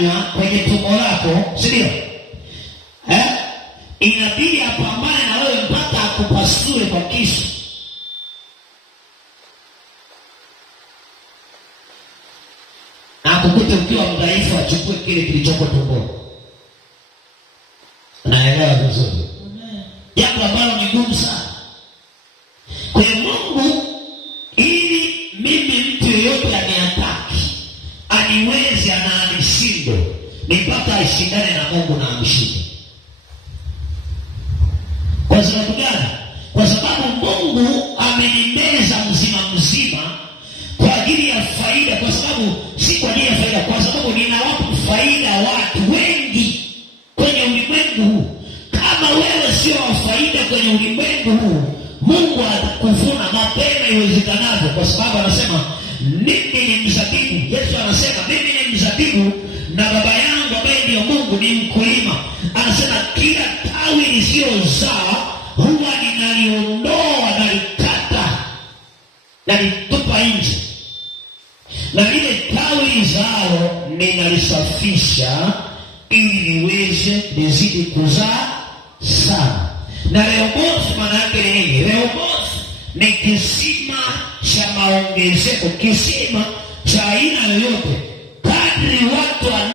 imechanganywa kwenye tumbo lako, si ndio? Inabidi apambane na wewe mpaka akupasue kwa kisu. Na akukute ukiwa mdhaifu, achukue kile kilichoko tumboni. Naelewa vizuri? Jambo ambalo ni gumu sana. Kwa Mungu, ili mimi mtu yeyote aniataki, aniweze na anishinde, ni mpaka ashindane na Mungu na amshinde. Kwa sababu gani? Kwa sababu Mungu amenimeza mzima mzima kwa ajili ya faida, kwa sababu si kwa ajili ya faida, kwa sababu ninawapa faida watu wengi kwenye ulimwengu huu. Kama wewe sio wa faida kwenye ulimwengu huu, Mungu atakuvuna mapema iwezekanavyo, kwa sababu anasema mimi ni mzabibu. Yesu anasema mimi ni mzabibu na Baba yangu ambaye ndio Mungu ni mkulima. Anasema kila tawi lisiyozaa huwa ninaliondoa, nalikata, nalitupa nje, na lile tawi lizalo ninalisafisha ili liweze lizidi kuzaa sana. Na Rehoboth maana yake ni nini? Rehoboth ni kisima cha maongezeko, kisima cha aina yoyote. Kadri